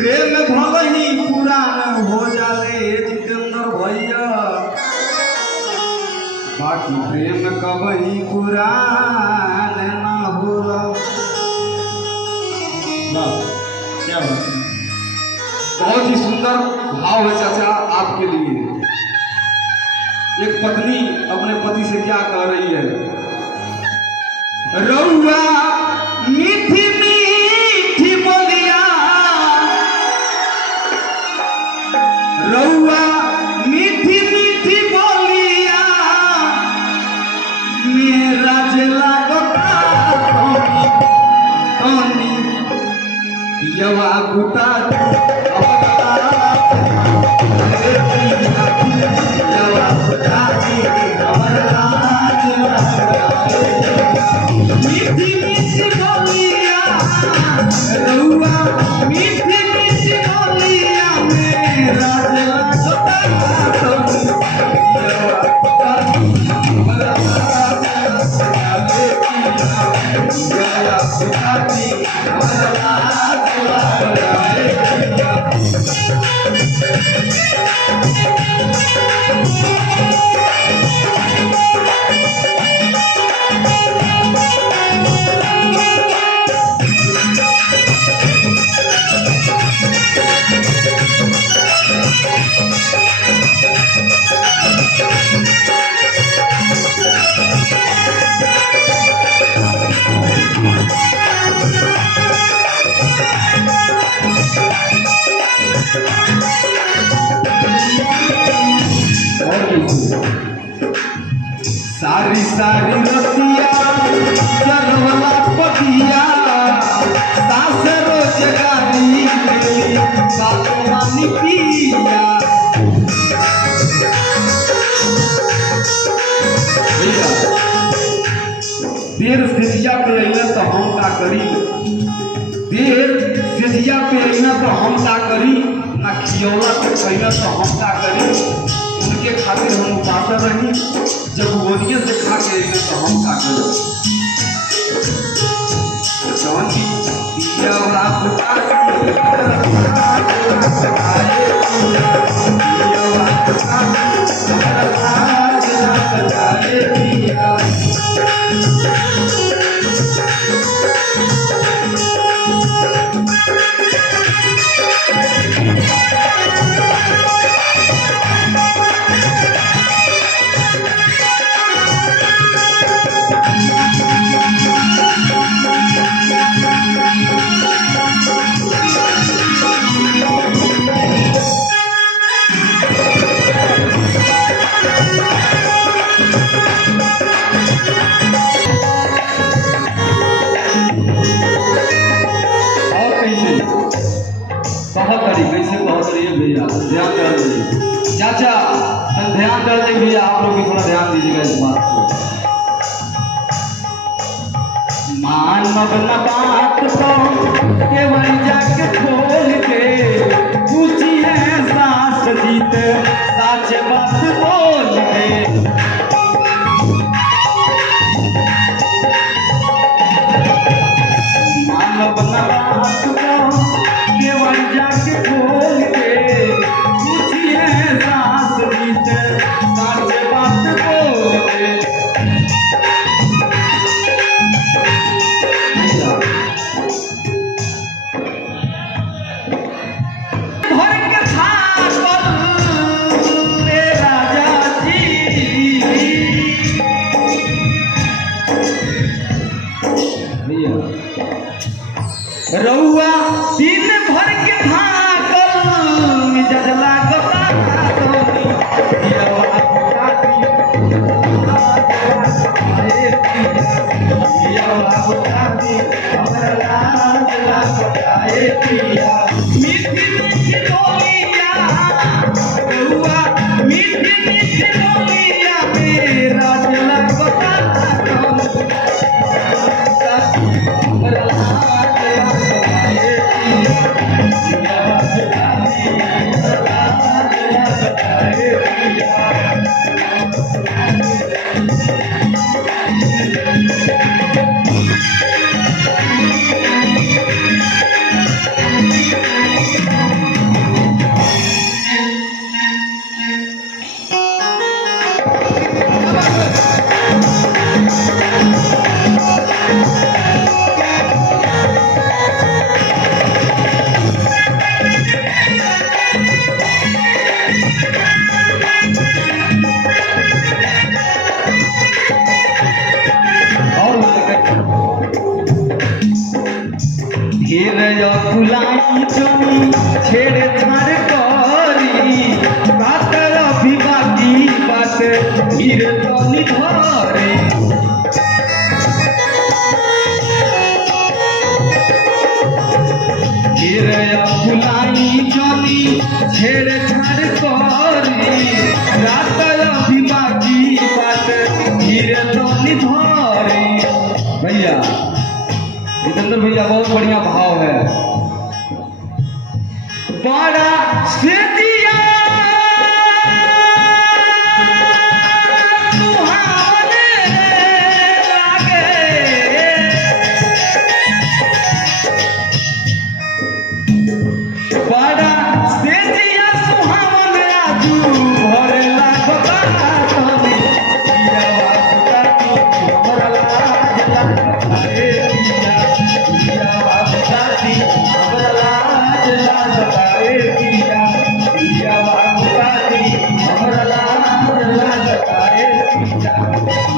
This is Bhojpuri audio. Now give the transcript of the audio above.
प्रेम भले ही पुरान हो जाले जितेंद्र भैया, बाकी प्रेम कभी पुरान ना होला। क्या बात है, बहुत ही सुंदर भाव है चाचा आपके लिए। एक पत्नी अपने पति से क्या कह रही है? रउआ मीठी मीठी बोलिया, रउआ मीठी मीठी बोलिया, मेरा जिला गोनी यवा गुटा मीठी मीठी बोलिया, रउआ मीठी मीठी बोलिया, मेरा सारी सारी रतिया जलवला पतिया, सास रोजगारी सालवानी पिया। देर सिजिया पे अइना तो हम का करी, देर सिजिया पे अइना तो हम का करी, ना खियौला पे खइना तो हम का करी। उनके खातिर हम उपास रही, जब गोनिये से खा के अइना तो हम का करी। जवन की दिया रात भैया ध्यान कर दीजिए। चाचा ध्यान कर दीजिए भैया, आप लोग भी थोड़ा ध्यान दीजिएगा इस बात को। मानव न बात तो केवल जाके खोल के पूछिए सास जीत साच बात बोल के। मानव न बात तो केवल जाके खोल के पूछिए सास जीत साच बात बोल के। रउआ दिन भर के भागल मिजला गता मीठी मीठी बोलिया, रउआ मीठी मीठी बोलिया, मेरा दिल गता ढेर फुलाई जमी छेड़ छाड़ करी बात अभी बाकी बात धीर तनी धरे ढेर फुलाई जमी छेड़ छाड़ करी रात अभी बाकी बात धीर तनी धरे। भैया जितेंद्र भैया बहुत बढ़िया भाव है। बड़ा से दिया सुहावने लागे बड़ा से दिया सुहावने आजू भरे लागता तनी पिया वाला हमरा लाज लागता रे पिया वाला हमरा लाज लागता रे पिया वाला हमरा लाज लागता रे पिया।